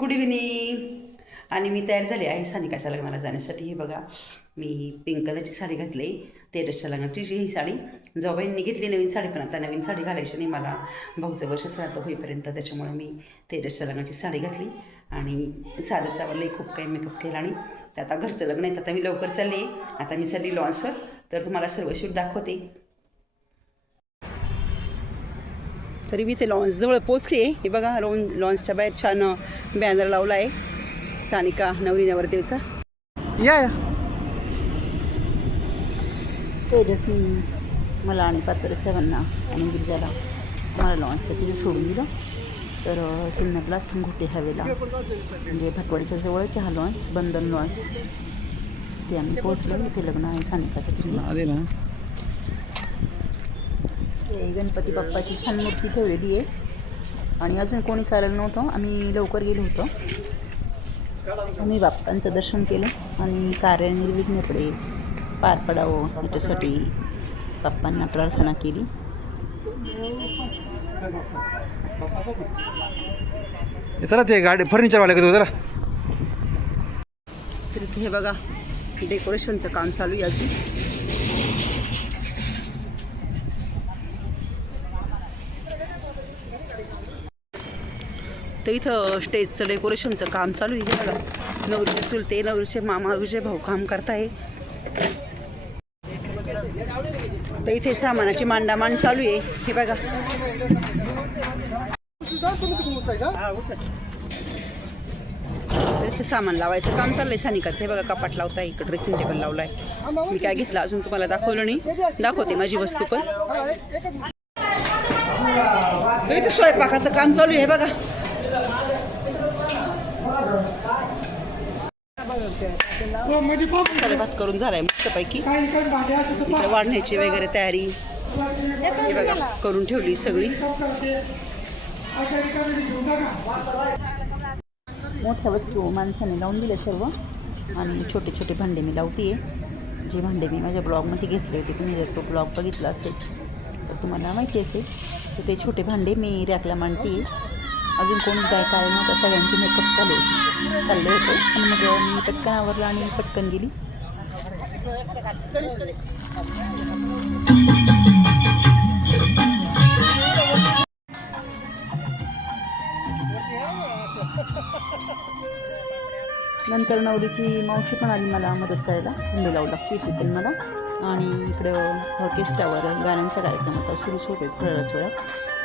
Good evening आणि मी तयार झाली आहे सानिकाच्या लग्नाला जाण्यासाठी. हे बघा मी पिंक कलरची साडी घातली तेरसच्या लग्नाची जी ही साडी. जाऊबाईंनी घेतली नवीन साडी पण आता नवीन साडी घालायची नाही. मला भाऊचं वर्ष श्राद्ध होईपर्यंत त्याच्यामुळे मी तेरसच्या लग्नाची साडी घातली. आणि साधं सावरलंही खूप काही मेकअप केला. आणि आता घरचं लग्न आहे. आता मी लवकर चालली आहे. आता मी चालली लॉन्सवर. तर तुम्हाला सर्व शूट दाखवते. तरी मी ते लॉन्सजवळ पोचली आहे. हे बघा लॉन लॉन्सच्या बाहेर छान बॅनर लावला आहे. सानिका नवरी नवरदेवचा या या. तेजसनी मला आणि पाचोरे साहेबांना आणि गिरिजाला मला लॉन्सच्या तिथे सोडून दिलं. तर सिन्नरला संघोटे हवेला. म्हणजे भटवाडीच्या जवळच हा लॉन्स बंधन लॉन्स ते आम्ही पोहोचलो इथे लग्न आहे सानिकाचं तिथे. ते गणपती बाप्पाची छान मूर्ती ठेवलेली आहे. आणि अजून कोणी चालेलं नव्हतं. आम्ही लवकर गेलो होतो. आम्ही बाप्पांचं दर्शन केलं आणि कार्य निर्विघ्नपणे पार पडावं याच्यासाठी बाप्पांना प्रार्थना केली. चला ते गाडी फर्निचरवाले कधी जरा तर हे बघा डेकोरेशनचं काम चालू आहे अजून. तर इथं स्टेजचं डेकोरेशनचं काम चालू आहे. हे बघा. नवरीचे चुलते नवरीचे मामा विजय भाऊ काम करताय. तर इथे सामानाची मांडामांड चालू आहे. हे बघा. तर इथे सामान लावायचं काम चाललंय. सानिकाचं हे बघा कपाट लावताय. इकडे ड्रेसिंग टेबल लावलाय. मी काय घेतलं अजून तुम्हाला दाखवलं नाही. दाखवते माझी वस्तू पण. तर इथे स्वयंपाकाचं काम चालू आहे. बघा. भात करून झालाय मस्तपैकी. इकडे वाढण्याची वगैरे तयारी. बघा करून ठेवली सगळी. मोठ्या वस्तू माणसाने लावून दिल्या सर्व. आणि छोटे छोटे भांडे मी लावते जे भांडे मी माझ्या ब्लॉगमध्ये घेतले होते तुम्ही जर तो ब्लॉग बघितला असेल तर तुम्हाला माहिती असेल तर ते छोटे भांडे मी रॅकला मांडते अजून कोणीच काय कारण नव्हतं सगळ्यांचे मेकअप चालू होती. चालले होते. आणि मग मी पटकन आवरलं आणि पटकन गेली. नंतर नवरीची मावशी पण आली मला मदत करायला. थंडी लावू लागते पण मला. आणि इकडं ऑर्केस्ट्रावर गाण्यांचा कार्यक्रम आता सुरूच होते थोड्याच वेळात.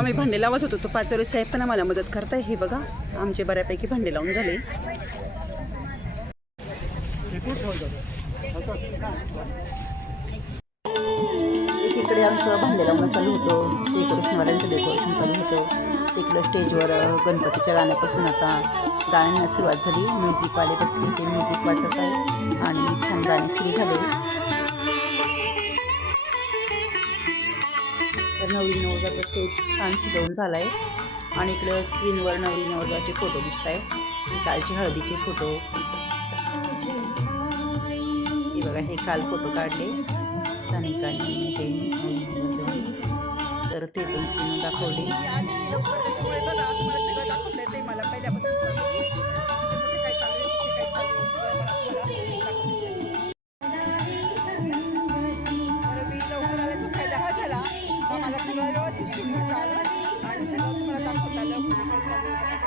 आम्ही भांडे लावत होतो. तो पाचोरे साहेब पण आम्हाला मदत करताय. हे बघा आमचे बऱ्यापैकी भांडे लावून झाले. एकीकडे आमचं भांडे लावणं चालू होतं. डेकोरेशनवाल्यांचं डेकोरेशन चालू होतं. तिकडं स्टेजवर गणपतीच्या गाण्यापासून आता गाण्यांना सुरुवात झाली. म्युझिकवाले बसले ते म्युझिक वाजवत आहे आणि छान गाणे सुरू झाले. नवरी नवरदाचा स्टेज छान सजवून झाला आहे आणि इकडं स्क्रीनवर नवरी नवरदाचे फोटो दिसत आहे कालचे हळदीचे फोटो. हे बघा हे काल फोटो काढले सानिकाने आणि जैनी तर ते पण स्क्रीनवर दाखवले. मला सगळं व्यवस्थित शूट करता आलं आणि सगळं तुम्हाला दाखवता आलं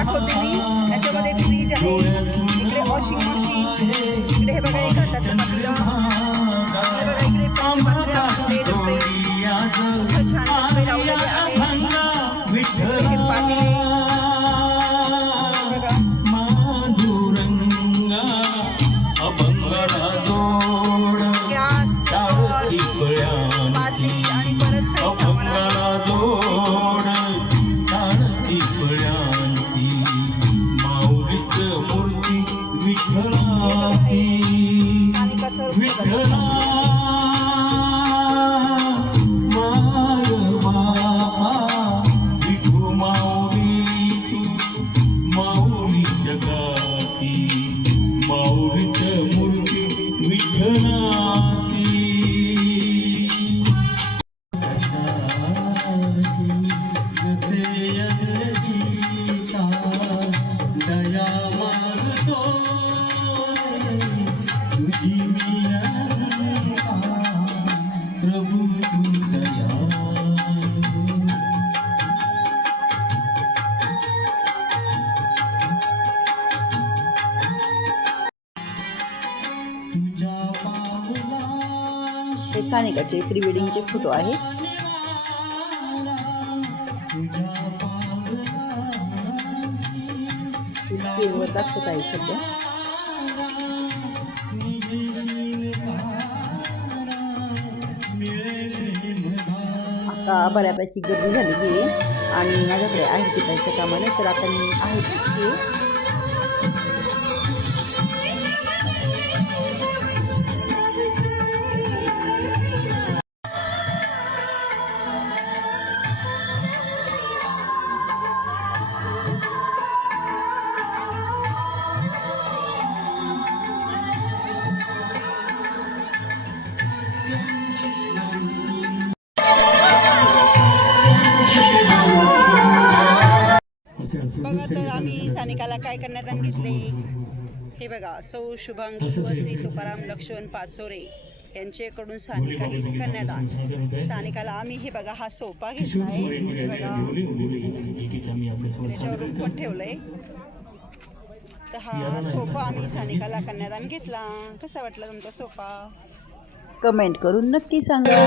दाखवते मी याच्यामध्ये फ्रीज आहे इकडे वॉशिंग मशीन इकडे हे बघा एक घाटाचं पातेलं हे सानिकाचे प्री वेडिंगचे फोटो आहे. स्क्रीनवर दाखवत आहे सध्या. आता बऱ्यापैकी गर्दी झालेली आहे आणि माझ्याकडे आहे टिपायचं काम आलं तर आता मी आहे ते बघा तर आम्ही सानिकाला काय करण्यात घेतले हे बघा सौ शुभांगी व श्री तुकाराम लक्ष्मण पाचोरे यांच्याकडून सानिका हीच करण्यात आण. सानिकाला आम्ही हे बघा हा सोफा घेतला आहे हे बघा. त्याच्यावर रुखवत ठेवलंय. तर हा सोफा आम्ही सानिकाला कन्यादान घेतला. कसा वाटला तुमचा सोफा? कमेंट करून नक्की सांगा.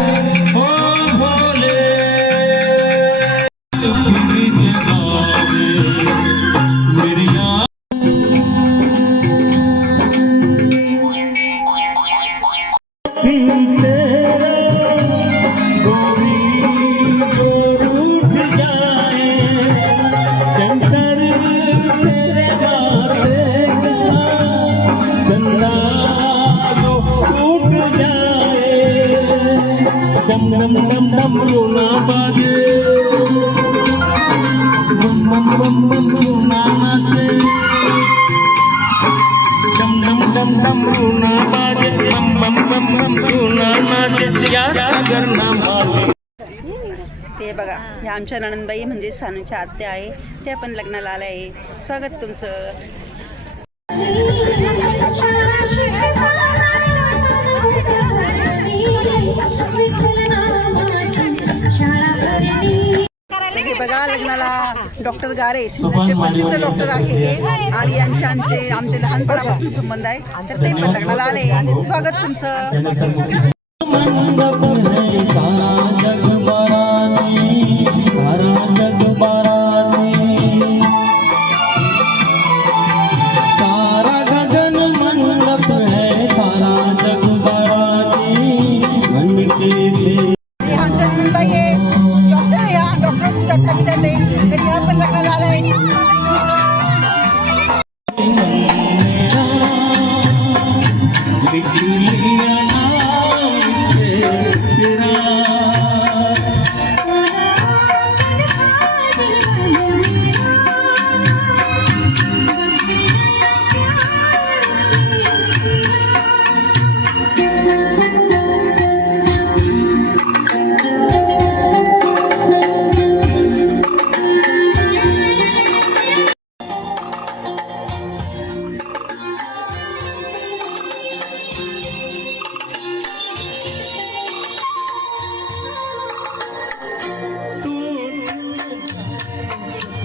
डम डम डम डम रोना बाजे बम बम बम बम रोना नाचे डम डम डम डम रोना बाजे बम बम बम बम रोना नाचे यार अगर ना ते बघा ह्या आमच्या नणंदबाई म्हणजे सानूच्या आत्या आहे त्या पण लग्नाला आल्या आहे. स्वागत तुमचं. डॉक्टर गारे सिन्नरचे प्रसिद्ध डॉक्टर आहे हे. आणि यांचे आमचे आमचे लहानपणापासून संबंध आहे. तर ते पण लग्नाला आले. स्वागत तुमचं.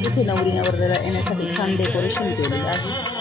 इथे नवरी नवरदेला येण्यासाठी छान डेकोरेशन केलेलं आहे.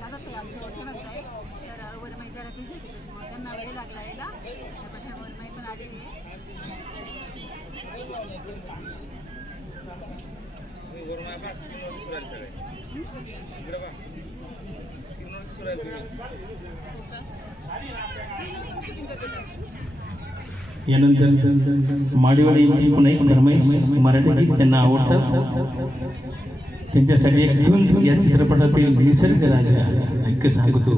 दादा ते आमच्या ओळखीनंच आहे तर वरमाई जरा बिझी होती त्याच्यामुळे त्यांना वेळ लागला यायला पण ह्या वरमाई पण आलेली आहे यानंतर माडीवाडी यांची पुन्हा एक फरमाईश मराठी गीत त्यांना आवडतात त्यांच्यासाठी एक झून या चित्रपटातील निसर्ग राजा ऐक सांगतो.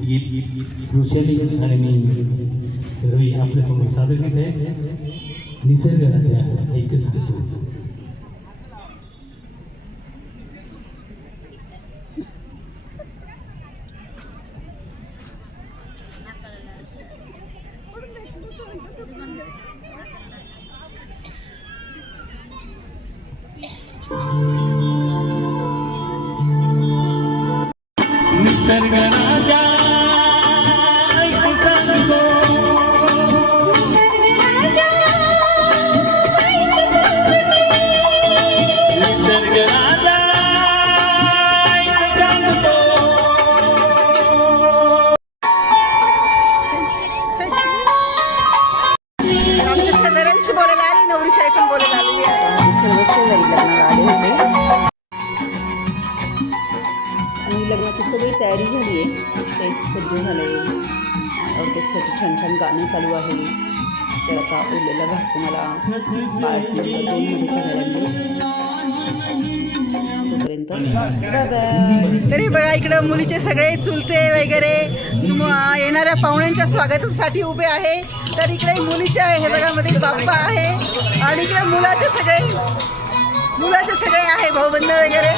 गीत ऋषाली आणि मी रवी आपल्यासमोर सादर आहे. निसर्ग राजा ऐक सांगतो. निसर्ग गाणं चालू आहे. तर आता उरलेला भाग तुम्हाला तरी बघा इकडं मुलीचे सगळे चुलते वगैरे येणाऱ्या पाहुण्यांच्या स्वागतासाठी उभे आहे. तर इकडे मुलीचे हे बघा मध्ये बाप्पा आहे. आणि इकडे मुलाचे सगळे मुलाचे सगळे आहे भाऊबंद वगैरे.